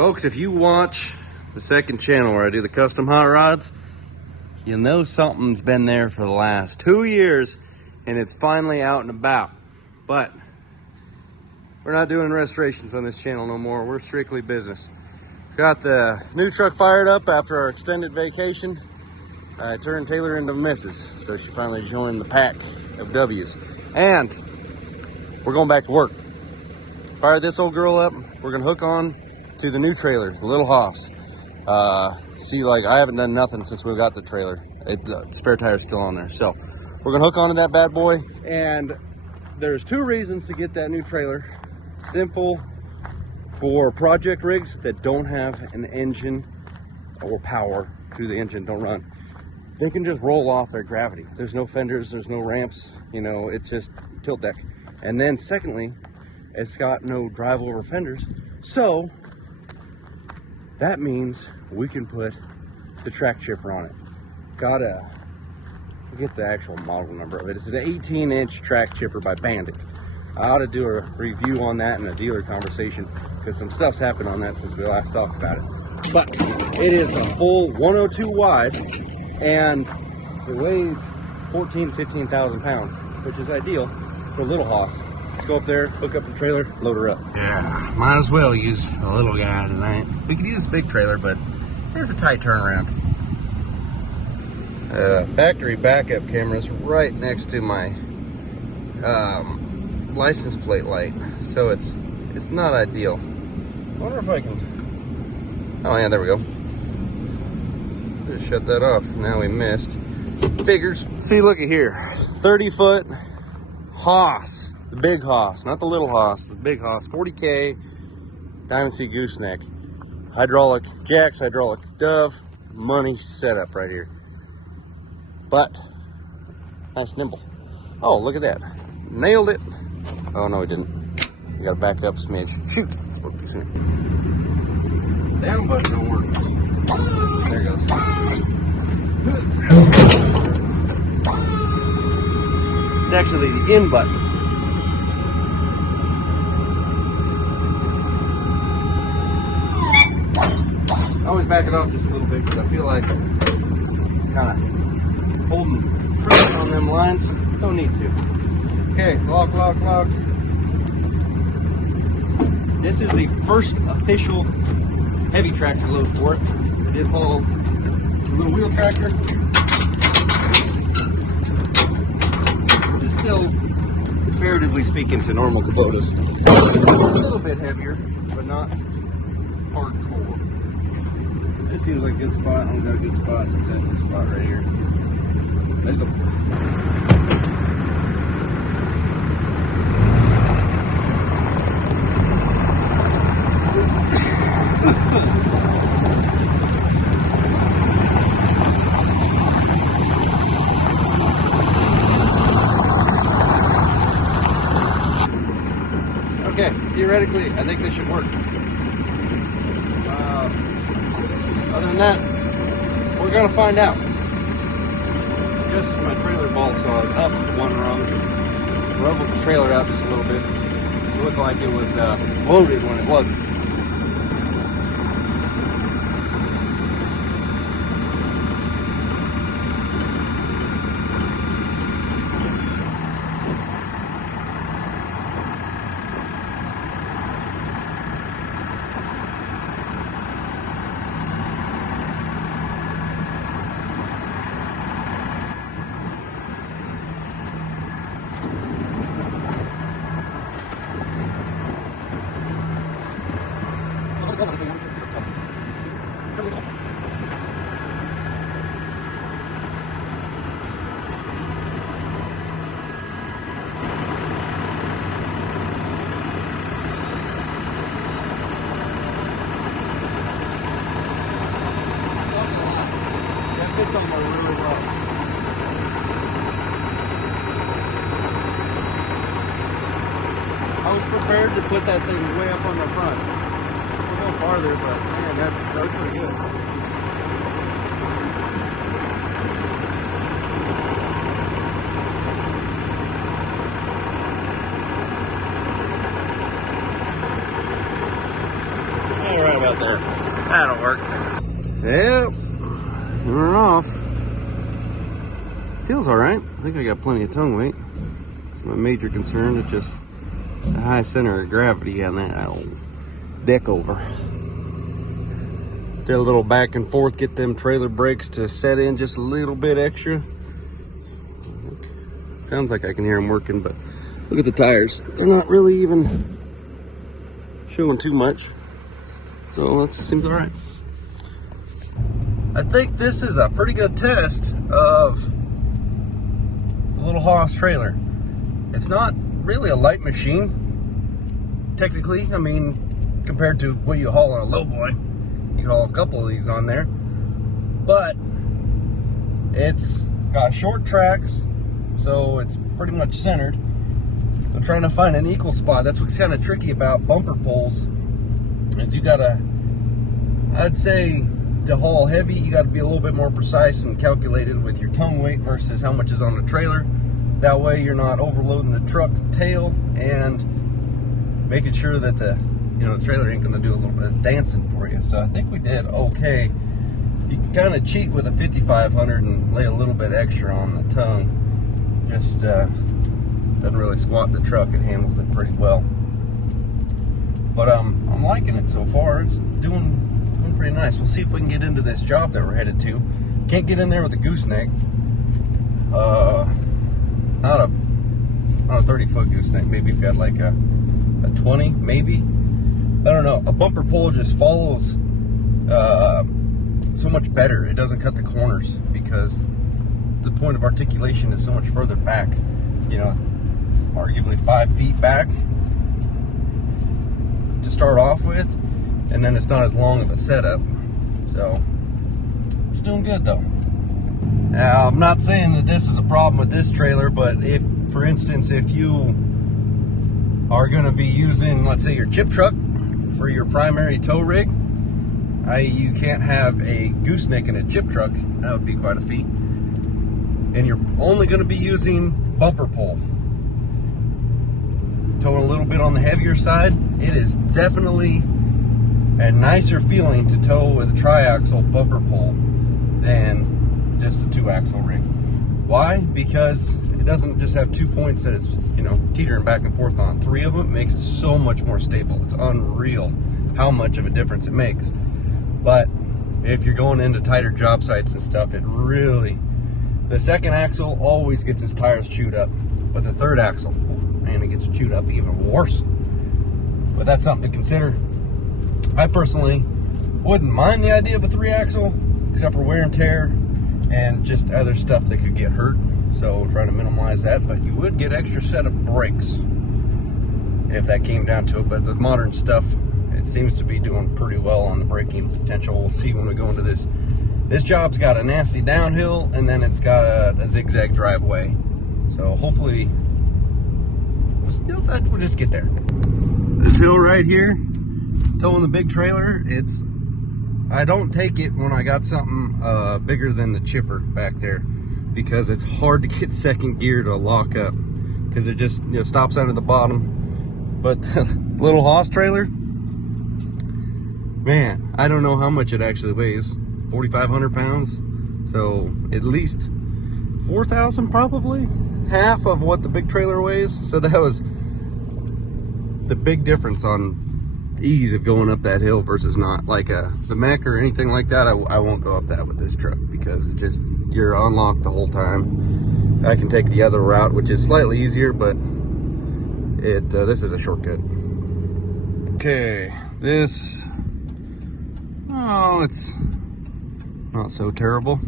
Folks, if you watch the second channel where I do the custom hot rods, you know something's been there for the last 2 years and it's finally out and about. But we're not doing restorations on this channel no more. We're strictly business. Got the new truck fired up after our extended vacation. I turned Taylor into missus, so she finally joined the pack of W's. And we're going back to work. Fired this old girl up. We're gonna hook on to the new trailer, the little Hoss. See, like, I haven't done nothing since we got the trailer. The spare tire's still on there. So we're gonna hook onto that bad boy. And there's 2 reasons to get that new trailer. Simple, for project rigs that don't have an engine or power to the engine, don't run. They can just roll off their gravity. There's no fenders, there's no ramps, you know, it's just tilt deck. And then secondly, it's got no drive over fenders. So that means we can put the track chipper on it. Gotta get the actual model number of it. It's an 18-inch track chipper by Bandit. I ought to do a review on that in a dealer conversation because some stuff's happened on that since we last talked about it. But it is a full 102 wide and it weighs 14,000 to 15,000 pounds, which is ideal for a little Hoss. Let's go up there, hook up the trailer, load her up. Yeah, might as well use the little guy tonight. We could use the big trailer, but it's a tight turnaround. Factory backup camera's right next to my license plate light, so it's not ideal. I wonder if I can. Oh yeah, there we go. Just shut that off. Now we missed. Figures. See, look at here. 30-foot Hoss. The big Hoss, not the little Hoss, the big Hoss. 40K Diamond Sea gooseneck. Hydraulic jacks, hydraulic dove. Money setup right here. But nice nimble. Oh, look at that. Nailed it. Oh no, we didn't. We gotta back up a smidge. Shoot. Down button don't work. There it goes. It's actually the in button. I always back it off just a little bit because I feel like kind of holding pressure on them lines. Don't need to. Okay, lock. This is the first official heavy tractor load for it. I did haul the little wheel tractor. It's still, comparatively speaking to normal Kubotas, a little bit heavier, but not hardcore. This seems like a good spot. I've got a good spot. That's the spot right here. Let's go. Okay, theoretically, I think this should work. Other than that, we're gonna find out. Just my trailer ball saw it up one rung. Rumbled the trailer out just a little bit. It looked like it was loaded when it wasn't. Fits on there really well. I was prepared to put that thing way up on the front. We'll go farther, but man, that was pretty good. All right, about there. That'll work. Yep. We're off. Feels all right. I think I got plenty of tongue weight. It's my major concern. It's just the high center of gravity on that old deck over. Did a little back and forth, get them trailer brakes to set in just a little bit extra. Sounds like I can hear them working, but look at the tires. They're not really even showing too much. So that seems all right. I think this is a pretty good test of the little Haas trailer. It's not really a light machine, technically. I mean, compared to what you haul on a lowboy. You haul a couple of these on there. But it's got short tracks, so it's pretty much centered. So trying to find an equal spot, that's what's kind of tricky about bumper pulls, is you gotta, I'd say, to haul heavy, you gotta be a little bit more precise and calculated with your tongue weight versus how much is on the trailer. That way you're not overloading the truck's tail and making sure that the trailer ain't gonna do a little bit of dancing for you. So I think we did okay. You can kind of cheat with a 5500 and lay a little bit extra on the tongue. Just doesn't really squat the truck. It handles it pretty well. But I'm liking it so far. It's doing pretty nice. We'll see if we can get into this job that we're headed to. Can't get in there with a gooseneck. Not a 30-foot gooseneck. Maybe if you had like a 20, maybe. I don't know. A bumper pull just follows so much better. It doesn't cut the corners because the point of articulation is so much further back. Arguably 5 feet back to start off with, and then it's not as long of a setup. So it's doing good though. Now, I'm not saying that this is a problem with this trailer, but if, for instance, if you are going to be using, let's say, your chip truck for your primary tow rig, i.e. you can't have a gooseneck in a chip truck, that would be quite a feat, and you're only going to be using bumper pull, towing a little bit on the heavier side, it is definitely a nicer feeling to tow with a triaxle bumper pull than just a 2-axle rig. Why? Because it doesn't just have 2 points that it's teetering back and forth on. 3 of them makes it so much more stable. It's unreal how much of a difference it makes. But if you're going into tighter job sites and stuff, it really, the second axle always gets its tires chewed up, but the third axle, man, it gets chewed up even worse. But that's something to consider. I personally wouldn't mind the idea of a 3-axle, except for wear and tear and just other stuff that could get hurt. So trying to minimize that, but you would get extra set of brakes if that came down to it. But the modern stuff, it seems to be doing pretty well on the braking potential. We'll see when we go into this. This job's got a nasty downhill, and then it's got a zigzag driveway. So hopefully we'll just get there. This hill right here, towing the big trailer, I don't take it when I got something bigger than the chipper back there, because it's hard to get second gear to lock up, because it just stops under the bottom. But the little Haas trailer, man, I don't know how much it actually weighs. 4,500 pounds, so at least 4,000, probably half of what the big trailer weighs. So that was the big difference on ease of going up that hill versus not. Like the Mac or anything like that, I won't go up that with this truck, because it just, you're unlocked the whole time. I can take the other route, which is slightly easier, but this is a shortcut. Okay, this, it's not so terrible.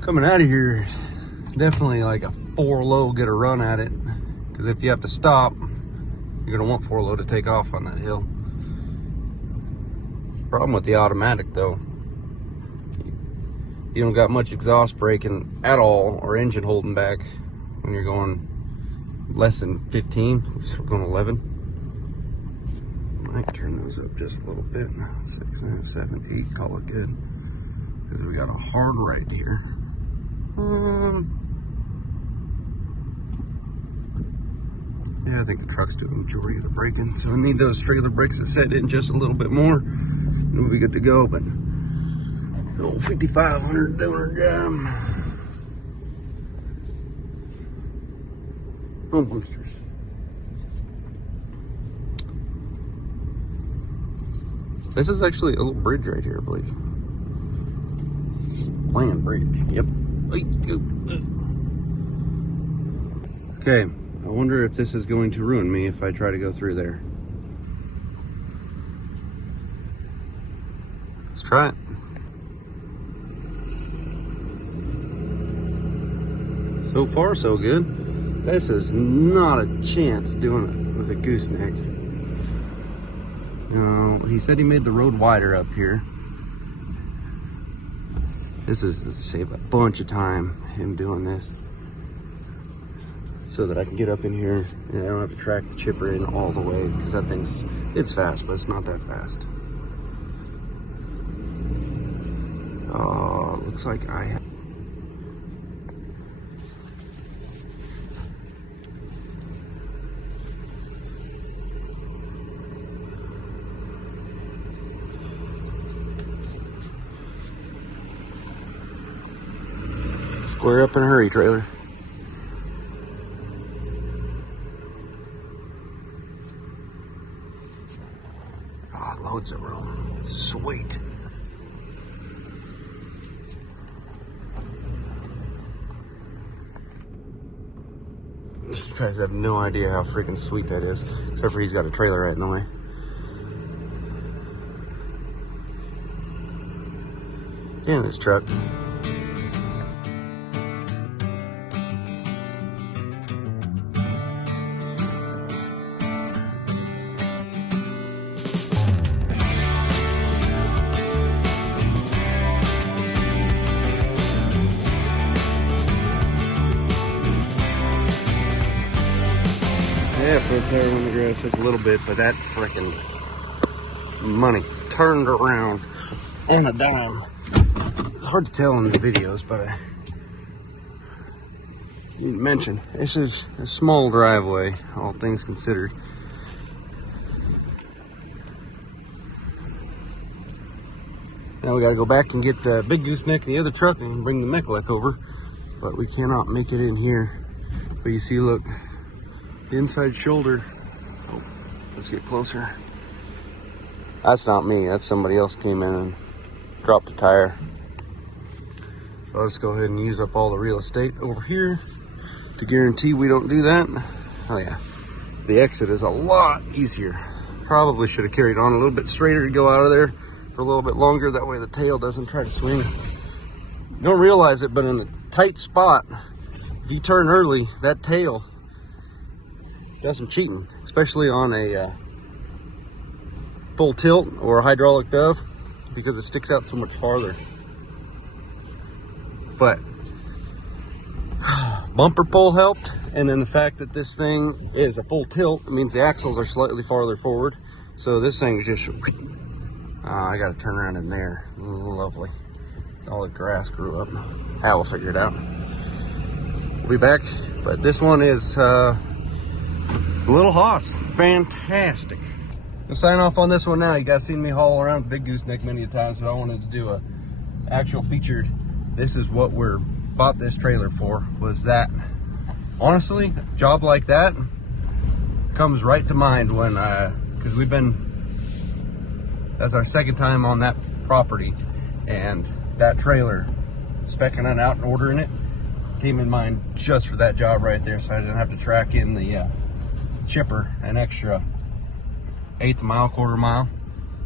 Coming out of here, definitely like a 4-low, get a run at it, because if you have to stop, you're gonna want 4-low to take off on that hill. Problem with the automatic though, you don't got much exhaust braking at all or engine holding back when you're going less than 15. So we're going 11. Might turn those up just a little bit. 6, 7, 8, call it good. Because we got a hard right here. Yeah, I think the truck's doing the majority of the braking. So we need those trailer brakes to set in just a little bit more, and we'll be good to go. But oh, 5,500 doing our job. Oh, boosters. This is actually a little bridge right here, I believe. Land bridge. Yep. Okay. I wonder if this is going to ruin me if I try to go through there. Let's try it. So far, so good. This is not a chance doing it with a gooseneck. He said he made the road wider up here. This is to save a bunch of time, him doing this, so that I can get up in here and I don't have to track the chipper in all the way, because that thing's, it's fast, but it's not that fast. Oh, looks like I have. Square up in a hurry, trailer. Oh, loads of room. Sweet. You guys have no idea how freaking sweet that is, except for he's got a trailer right in the way. Damn this truck. Yeah, put a tire on the grass just a little bit, but that freaking money turned around on a dime. It's hard to tell in the videos, but I didn't mention this is a small driveway, all things considered. Now we gotta go back and get the big gooseneck in the other truck and bring the mechalek over, but we cannot make it in here. But you see, look, the inside shoulder. Oh, let's get closer. That's not me, that's somebody else came in and dropped a tire. So I'll just go ahead and use up all the real estate over here to guarantee we don't do that. Oh yeah, the exit is a lot easier. Probably should have carried on a little bit straighter to go out of there for a little bit longer. That way the tail doesn't try to swing. You don't realize it, but in a tight spot, if you turn early, that tail does some cheating, especially on a full tilt or a hydraulic dove, because it sticks out so much farther. But bumper pull helped, and then the fact that this thing is a full tilt means the axles are slightly farther forward. So this thing is just, I gotta turn around in there. Lovely. All the grass grew up. We'll figure it out. We'll be back, but this one is Little Hoss, fantastic. I'll sign off on this one now. You guys seen me haul around big gooseneck many a times, so I wanted to do a actual featured. This is what we're bought this trailer for, was that. Honestly, a job like that comes right to mind when, because that's our second time on that property, and that trailer, specking it out and ordering it, came in mind just for that job right there, so I didn't have to track in the chipper an extra eighth mile, quarter mile.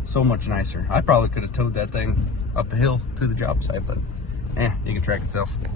So much nicer. I probably could have towed that thing up the hill to the job site, but you can track itself.